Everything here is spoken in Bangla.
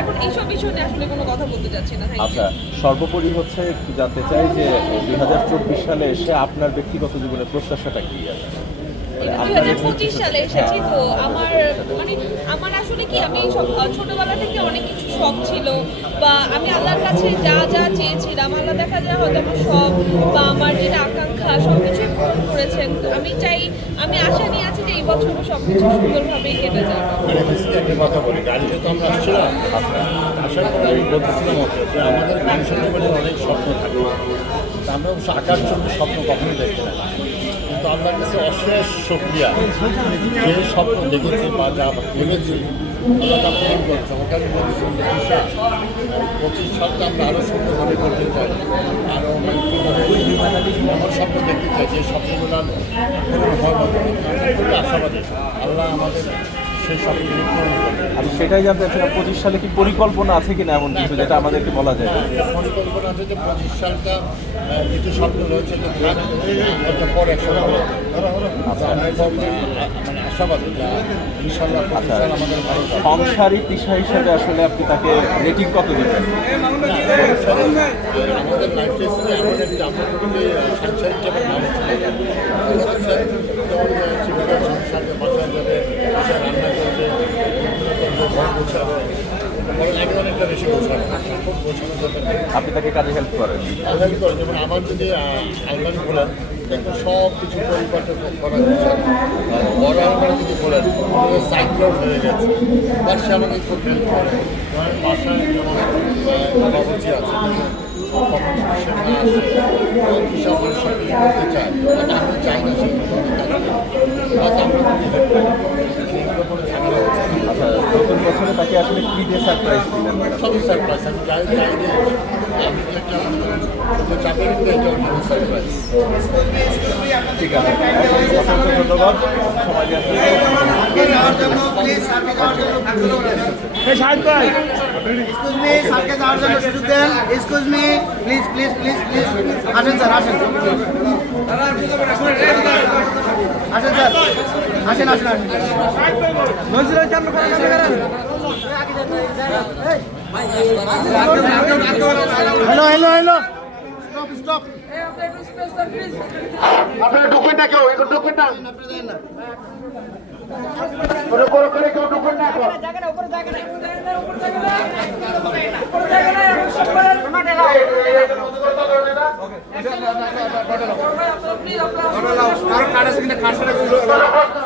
এখন এইসব বিষয় নিয়ে আসলে কোনো কথা বলতে চাচ্ছি না। আচ্ছা, সর্বোপরি হচ্ছে একটু জানতে চাই যে 2024 সালে এসে আপনার ব্যক্তিগত জীবনের প্রত্যাশাটা কি আছে? 2025 সালে এসেছি তো আমার আসলে কি আমি সব ছোটবেলা থেকে অনেক কিছু শখ ছিল বা আমি আল্লাহর কাছে যা যা চেয়েছিলাম আল্লাহ দেখা যায় হয়তো আমার শখ বা আমার যেটা আকাঙ্ক্ষা সব কিছুই পূরণ করেছেন। তো আমি আশা নিয়ে আছি যে এই বছরও সব কিছু সুন্দরভাবেই কেটে যাবে। একটা কথা বলি, গাড়িতে তো আমরা আসছিলাম, আসার পরে আমি বলতেছিলাম ওকে যে আমাদের মানুষের জীবনে অনেক স্বপ্ন থাকে, আমরা অবশ্য আকাশ চন্দ্র স্বপ্ন কখনোই দেখি না, কিন্তু আল্লাহর কাছে অশেষ শুকরিয়া যে স্বপ্ন দেখেছি বা যা ভেবেছি আল্লাহ তা পূরণ করছে। আমাকে আমি বলতেছিলাম যে 25 সালটা আমরা আরও সুন্দরভাবে করতে চাই, আরও আমার স্বপ্ন দেখতে চাই, যে স্বপ্নগুলো পূরণ হওয়ার মতো খুবই আশাবাদী আল্লাহ আমাদের সেই স্বপ্নগুলি পূরণ করবে। আমি সেটাই জানতে চাচ্ছিলাম 25 সালে কি পরিকল্পনা আছে কিনা এমন কিছু যেটা আমাদেরকে বলা যায়? পরিকল্পনা আছে যে 25 সালটা কিছু স্বপ্ন রয়েছে, তো পরে একসাথে মানে আশাবাদী ইনশাল্লাহ 25 সাল আমাদের ভালো যাবে। সংসারী পেশা হিসেবে আসলে আপনি তাকে রেটিং কত দিবেন? আমাদের লাইফ স্টাইল এমন একটা আমরা যদি সাংসারিক যে মানুষ জীবিকার সংসারে বাসায় যাবে, বাসায় রান্না করবে, ঘর গোছাবে, বরং অনেকটা বেশি গোছানো খুব গোছানো দরকার। আপনি তাকে কাজে হেল্প করেন? হেল্প করে, যেমন আমার যদি আলমারি খোলেন দেখবেন সব কিছু পরিবর্তন করা হচ্ছে, বড় আলমারি যদি খোলেন সাইক্লোন হয়ে গেছে, তার সে আমাকে খুব হেল্প করে। ধরেন বাসায় যেমন বাবুর্চি আছে, কখন সে না আসে হিসাব করে সব কিছু করতে চায়, আমি চাই না সে আমরা খুবই হেল্প করি, এগুলো কোনো ঝামেলা হচ্ছে না। আচ্ছা, নতুন বছরে তাকে আসলে কি দিয়ে সারপ্রাইজ দিলেন? সবই সারপ্রাইজ, আমি যাই আমি একটা ছোটো চাপের কিন্তু এটা অন্য সারপ্রাইজ। ঠিক আছে, অসংখ্য ধন্যবাদ সময় দেওয়ার জন্য। Excuse me please please please please আসেন স্যার, আসেন আসেন স্যার, আসেন আসেন আসেন। Hello hello hello, stop stop, আপনারা ঢুকবেন না, কেউ এখন ঢুকবেন না, কোনো করে কেউ ঢুকবেন না এখন। কারণ